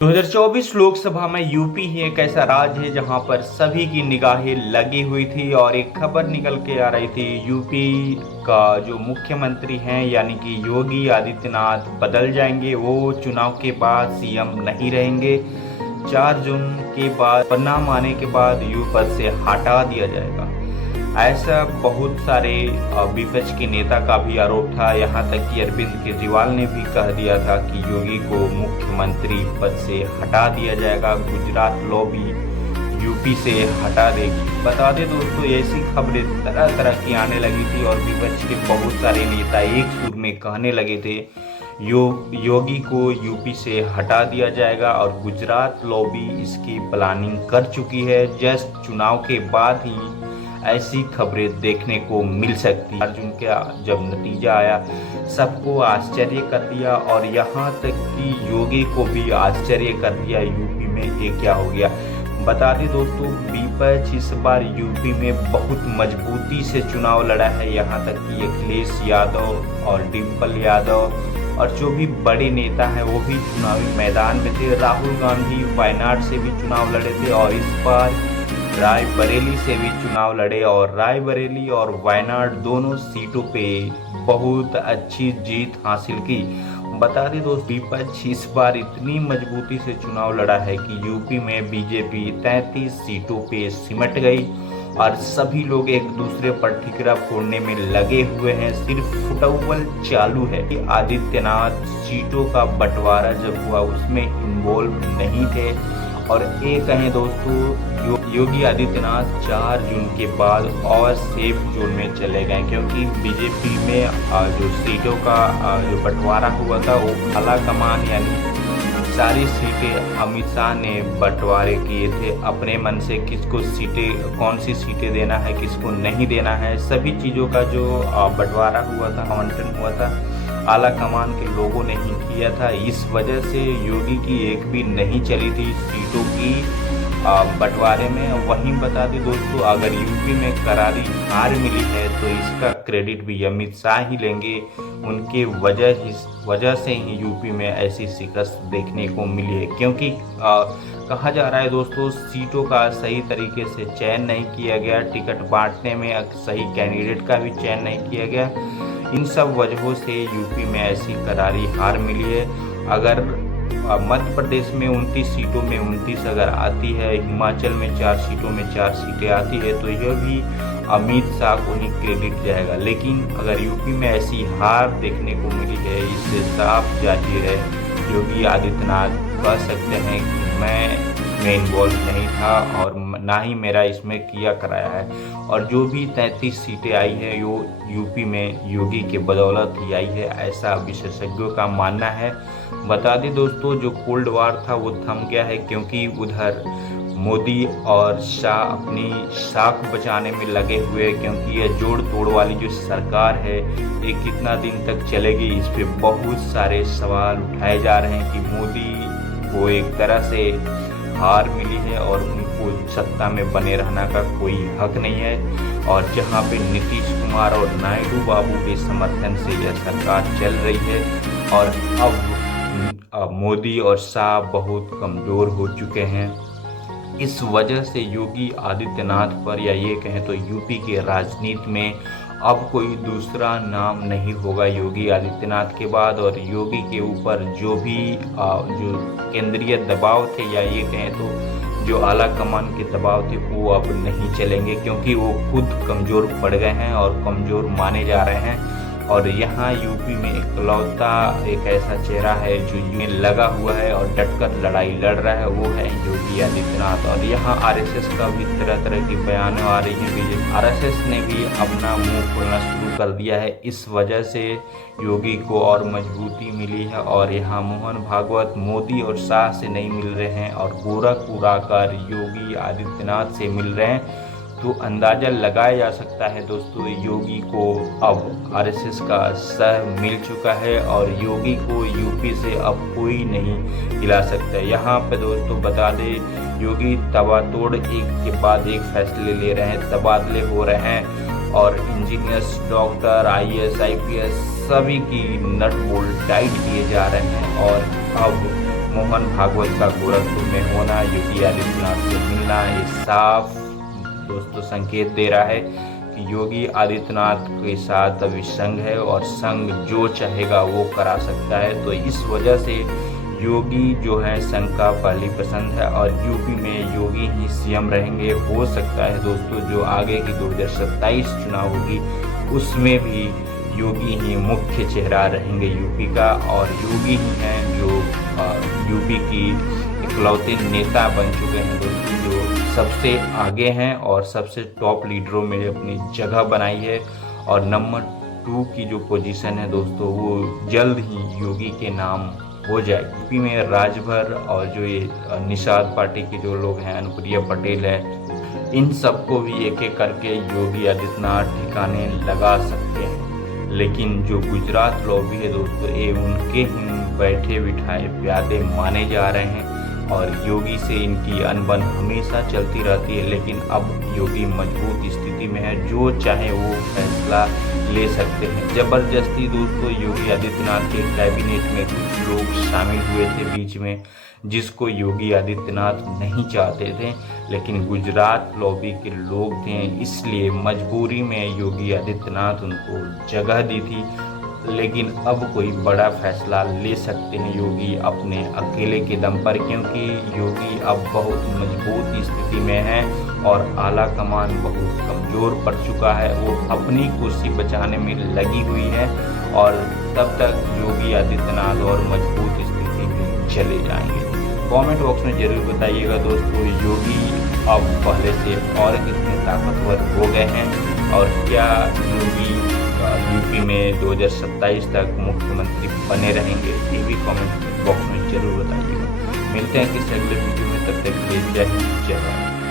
2024 लोकसभा में यूपी ही एक ऐसा राज्य है जहां पर सभी की निगाहें लगी हुई थी और एक खबर निकल के आ रही थी। यूपी का जो मुख्यमंत्री हैं यानी कि योगी आदित्यनाथ बदल जाएंगे, वो चुनाव के बाद सीएम नहीं रहेंगे। 4 जून के बाद परिणाम आने के बाद यूपी पद से हटा दिया जाएगा। ऐसा बहुत सारे विपक्ष के नेता का भी आरोप था। यहाँ तक कि अरविंद केजरीवाल ने भी कह दिया था कि योगी को मुख्यमंत्री पद से हटा दिया जाएगा, गुजरात लॉबी यूपी से हटा देगी। बता दें दोस्तों, ऐसी खबरें तरह तरह की आने लगी थी और विपक्ष के बहुत सारे नेता एक सुर में कहने लगे थे योगी को यूपी से हटा दिया जाएगा और गुजरात लॉबी इसकी प्लानिंग कर चुकी है। जस्ट चुनाव के बाद ही ऐसी खबरें देखने को मिल सकती है। अर्जुन का जब नतीजा आया सबको आश्चर्य कर दिया और यहाँ तक कि योगी को भी आश्चर्य कर दिया यूपी में ये क्या हो गया। बता दें दोस्तों, विपक्ष इस बार यूपी में बहुत मजबूती से चुनाव लड़ा है। यहाँ तक कि अखिलेश यादव और डिम्पल यादव और जो भी बड़े नेता हैं वो भी चुनावी मैदान में थे। राहुल गांधी वायनाड से भी चुनाव लड़े थे और इस बार रायबरेली से भी चुनाव लड़े और रायबरेली और वायनाड दोनों सीटों पे बहुत अच्छी जीत हासिल की। बता दें दोस्तों, विपक्ष इस बार इतनी मजबूती से चुनाव लड़ा है कि यूपी में बीजेपी 33 सीटों पे सिमट गई और सभी लोग एक दूसरे पर ठिकरा फोड़ने में लगे हुए हैं। सिर्फ फुटबॉल चालू है कि आदित्यनाथ सीटों का बंटवारा जब हुआ उसमें इन्वॉल्व नहीं थे। और ये कहें दोस्तों, योगी आदित्यनाथ 4 जून के बाद और सेफ जोन में चले गए, क्योंकि बीजेपी में जो सीटों का जो बंटवारा हुआ था वो आला कमान यानी सारी सीटें अमित शाह ने बंटवारे किए थे अपने मन से। किसको सीटें, कौन सी सीटें देना है, किसको नहीं देना है, सभी चीज़ों का जो बंटवारा हुआ था, आवंटन हुआ था, आला कमान के लोगों ने ही किया था। इस वजह से योगी की एक भी नहीं चली थी सीटों की बंटवारे में। वहीं बता दें दोस्तों, अगर यूपी में करारी हार मिली है तो इसका क्रेडिट भी अमित शाह ही लेंगे। उनके वजह से ही यूपी में ऐसी शिकस्त देखने को मिली है, क्योंकि कहा जा रहा है दोस्तों, सीटों का सही तरीके से चयन नहीं किया गया, टिकट बांटने में सही कैंडिडेट का भी चयन नहीं किया गया। इन सब वजहों से यूपी में ऐसी करारी हार मिली है। अगर मध्य प्रदेश में 29 सीटों में 29 अगर आती है, हिमाचल में 4 सीटों में 4 सीटें आती है तो यह भी अमित शाह को ही क्रेडिट जाएगा। लेकिन अगर यूपी में ऐसी हार देखने को मिली है, इससे साफ जाहिर है योगी आदित्यनाथ कह सकते हैं कि मैं इन्वॉल्व नहीं था और ना ही मेरा इसमें किया कराया है। और जो भी 33 सीटें आई है वो यूपी में योगी के बदौलत ही आई है, ऐसा विशेषज्ञों का मानना है। बता दें दोस्तों, जो कोल्ड वार था वो थम गया है, क्योंकि उधर मोदी और शाह अपनी साख बचाने में लगे हुए, क्योंकि ये जोड़ तोड़ वाली जो सरकार है ये कितना दिन तक चलेगी, इस पे बहुत सारे सवाल उठाए जा रहे हैं कि मोदी को एक तरह से हार मिली है और उनको सत्ता में बने रहने का कोई हक नहीं है। और जहां पे नीतीश कुमार और नायडू बाबू के समर्थन से यह सरकार चल रही है और अब मोदी और शाह बहुत कमज़ोर हो चुके हैं। इस वजह से योगी आदित्यनाथ पर, या ये कहें तो यूपी के राजनीति में अब कोई दूसरा नाम नहीं होगा योगी आदित्यनाथ के बाद। और योगी के ऊपर जो भी जो केंद्रीय दबाव थे, या ये कहें तो जो आला कमान के दबाव थे, वो अब नहीं चलेंगे, क्योंकि वो खुद कमज़ोर पड़ गए हैं और कमज़ोर माने जा रहे हैं। और यहाँ यूपी में इकलौता एक ऐसा चेहरा है जो यूं लगा हुआ है और डटकर लड़ाई लड़ रहा है, वो है योगी आदित्यनाथ। और यहाँ आरएसएस का भी तरह तरह की बयान आ रही है। बीजेपी आरएसएस ने भी अपना मुंह खोलना शुरू कर दिया है। इस वजह से योगी को और मजबूती मिली है। और यहाँ मोहन भागवत मोदी और शाह से नहीं मिल रहे हैं और गोरख उड़ाकर योगी आदित्यनाथ से मिल रहे हैं, तो अंदाज़ा लगाया जा सकता है दोस्तों, योगी को अब आरएसएस का सर मिल चुका है और योगी को यूपी से अब कोई नहीं हिला सकता है। यहाँ पे दोस्तों बता दें, योगी तबातोड़ एक के बाद एक फैसले ले रहे हैं, तबादले हो रहे हैं और इंजीनियर्स, डॉक्टर, आईएएस, आईपीएस सभी की नट बोल्ट टाइट किए जा रहे हैं। और अब मोहन भागवत का गोरखपुर में होना, योगी आदित्यनाथ से मिलना, ये साफ दोस्तों संकेत दे रहा है कि योगी आदित्यनाथ के साथ अभी संघ है और संघ जो चाहेगा वो करा सकता है। तो इस वजह से योगी जो है संघ का पहली पसंद है और यूपी में योगी ही सीएम रहेंगे। हो सकता है दोस्तों जो आगे की 2027 चुनाव होगी उसमें भी योगी ही मुख्य चेहरा रहेंगे यूपी का, और योगी ही हैं जो यूपी की इकलौते नेता बन चुके हैं दोस्तों, जो सबसे आगे हैं और सबसे टॉप लीडरों में अपनी जगह बनाई है। और नंबर 2 की जो पोजीशन है दोस्तों वो जल्द ही योगी के नाम हो जाएगी। यूपी में राजभर और जो ये निषाद पार्टी के जो लोग हैं, अनुप्रिया पटेल है, इन सबको भी एक एक करके योगी आदित्यनाथ ठिकाने लगा सकते हैं। लेकिन जो गुजरात लॉबी है दोस्तों ये उनके ही बैठे बिठाए प्यादे माने जा रहे हैं और योगी से इनकी अनबन हमेशा चलती रहती है। लेकिन अब योगी मजबूत स्थिति में है, जो चाहे वो फैसला ले सकते हैं। जबरदस्ती दोस्तों योगी आदित्यनाथ के कैबिनेट में कुछ लोग शामिल हुए थे बीच में, जिसको योगी आदित्यनाथ नहीं चाहते थे, लेकिन गुजरात लॉबी के लोग थे इसलिए मजबूरी में योगी आदित्यनाथ उनको जगह दी थी। लेकिन अब कोई बड़ा फैसला ले सकते हैं योगी अपने अकेले के दम पर, क्योंकि योगी अब बहुत मजबूत स्थिति में है और आला कमान बहुत कमज़ोर पड़ चुका है। वो अपनी कुर्सी बचाने में लगी हुई है और तब तक योगी आदित्यनाथ और मजबूत स्थिति में चले जाएंगे। कमेंट बॉक्स में ज़रूर बताइएगा दोस्तों योगी अब पहले से और कितने ताकतवर हो गए हैं और क्या योगी यूपी में 2027 तक मुख्यमंत्री बने रहेंगे, ये भी कमेंट बॉक्स में जरूर बताइएगा। मिलते हैं किसी अगले वीडियो में, तब तक के लिए जय हिंद जय भारत।